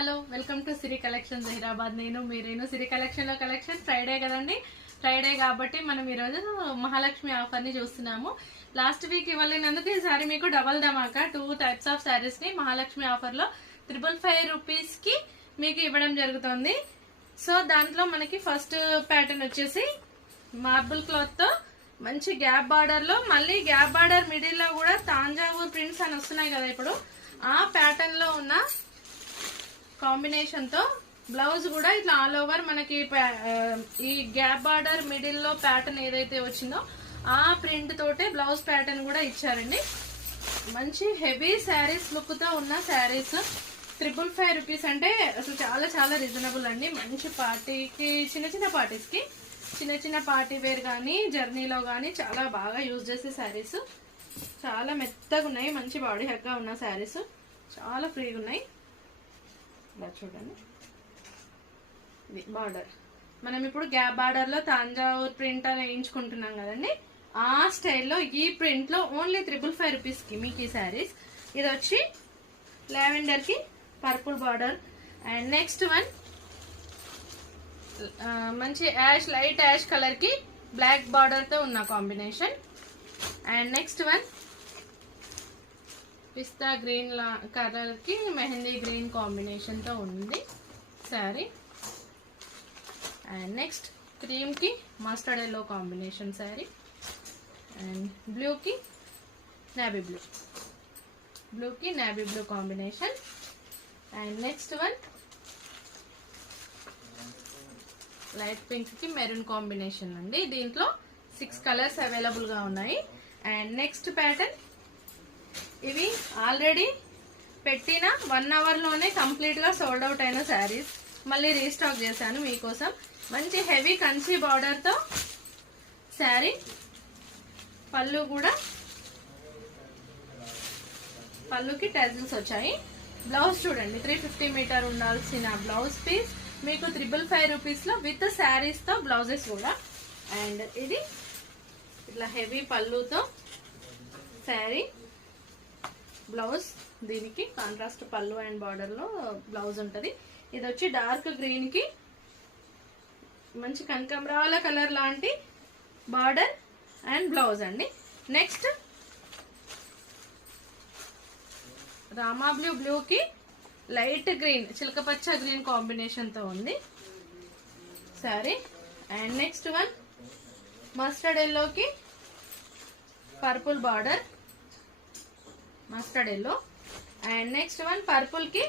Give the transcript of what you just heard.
Hello welcome to Siri collections Hyderabad. నేను మీరేను సిరి కలెక్షన్లో collection Friday కదండి. ఫ్రైడే కాబట్టి మనం ఈరోజు మహాలక్ష్మి ఆఫర్ని చూస్తున్నాము. లాస్ట్ వీక్ ఇవ్వలేనందుకు ఈసారి మీకు డబల్ ధమాకా 2 టైప్స్ ఆఫ్ శారీస్ని మహాలక్ష్మి ఆఫర్లో 555 రూపీస్కి మీకు ఇవ్వడం జరుగుతుంది. సో దాంట్లో మనకి ఫస్ట్ ప్యాటర్న్ వచ్చేసి మార్బుల్ క్లాత్తో మంచి గ్యాప్ బార్డర్లో, మళ్ళీ గ్యాప్ బార్డర్ మిడిల్లో కూడా తాంజావూర్ ప్రింట్స్ అని వస్తున్నాయి కదా ఇప్పుడు, ఆ ప్యాటర్న్లో ఉన్న కాంబినేషన్ తో బ్లౌజ్ కూడా ఇట్లా ఆల్ ఓవర్ మనకి ఈ గ్యాప్ బార్డర్ మిడిల్ లో ప్యాటర్న్ ఏదైతే వచ్చిందో ఆ ప్రింట్ తోటే బ్లౌజ్ ప్యాటర్న్ కూడా ఇచ్చారండి. మంచి హెవీ శారీస్ లుక్ తో ఉన్న శారీస్ 555 రూపీస్ అంటే అసలు చాలా చాలా రీజనబుల్ అండి. మంచి పార్టీకి, చిన్న పార్టీస్ కి, చిన్న పార్టీ వేర్ కానీ జర్నీలో కానీ చాలా బాగా యూజ్ చేసే శారీస్. చాలా మెత్తగా ఉన్నాయి, మంచి బాడీ హెక్ గా ఉన్న శారీస్, చాలా ఫ్రీగా ఉన్నాయి. ఇలా చూడండి, ఇది బార్డర్. మనం ఇప్పుడు గ్యాప్ బార్డర్ లో తాంజావూర్ ప్రింట్ అని వేయించుకుంటున్నాం కదండి, ఆ స్టైల్లో ఈ ప్రింట్ లో ఓన్లీ 555 రూపీస్ కి మీకు ఈ శారీస్. ఇది వచ్చి లావెండర్ కి purple border. And next one మంచి యాష్, లైట్ యాష్ కలర్ కి బ్లాక్ బార్డర్ తో ఉన్న combination. And next one pista green colour కి మెహందీ గ్రీన్ కాంబినేషన్ తో ఉంది శారీ. అండ్ నెక్స్ట్ క్రీమ్ కి mustard yellow combination sari. And blue కి నేవీ బ్లూ, బ్లూ కి navy blue combination. And next one light pink కి మెరూన్ కాంబినేషన్ అండి. దీంట్లో 6 కలర్స్ అవైలబుల్ గా ఉన్నాయి. అండ్ నెక్స్ట్ ప్యాటర్న్, ఇవి ఆల్రెడీ పెట్టిన 1 అవర్ లోనే కంప్లీట్ గా సోల్డ్ అవుట్ అయిన శారీస్, మళ్ళీ రీస్టాక్ చేశాను మీకోసం. మంచి హెవీ కంచి బార్డర్ తో శారీ, పళ్ళు కూడా పళ్ళుకి టెజిల్స్ వచ్చాయి. బ్లౌజ్ చూడండి, 350 మీటర్ ఉండాల్సిన బ్లౌజ్ పీస్ మీకు 555 రూపీస్ లో విత్ శారీస్ తో బ్లౌజెస్ కూడా. అండ్ ఇది ఇట్లా హెవీ పళ్ళుతో శారీ, బ్లౌజ్ దీనికి కాంట్రాస్ట్ పళ్ళు అండ్ బార్డర్ లో బ్లౌజ్ ఉంటది. ఇది వచ్చి డార్క్ గ్రీన్ కి మంచి కనకాంబరాల కలర్ లాంటి బార్డర్ అండ్ బ్లౌజ్ అండి. నెక్స్ట్ రామా బ్లూ కి లైట్ గ్రీన్, చిలకపచ్చ గ్రీన్ కాంబినేషన్ తో ఉంది sari. And next one mustard ఎల్లోకి purple border, mustard yellow. And next one purple కి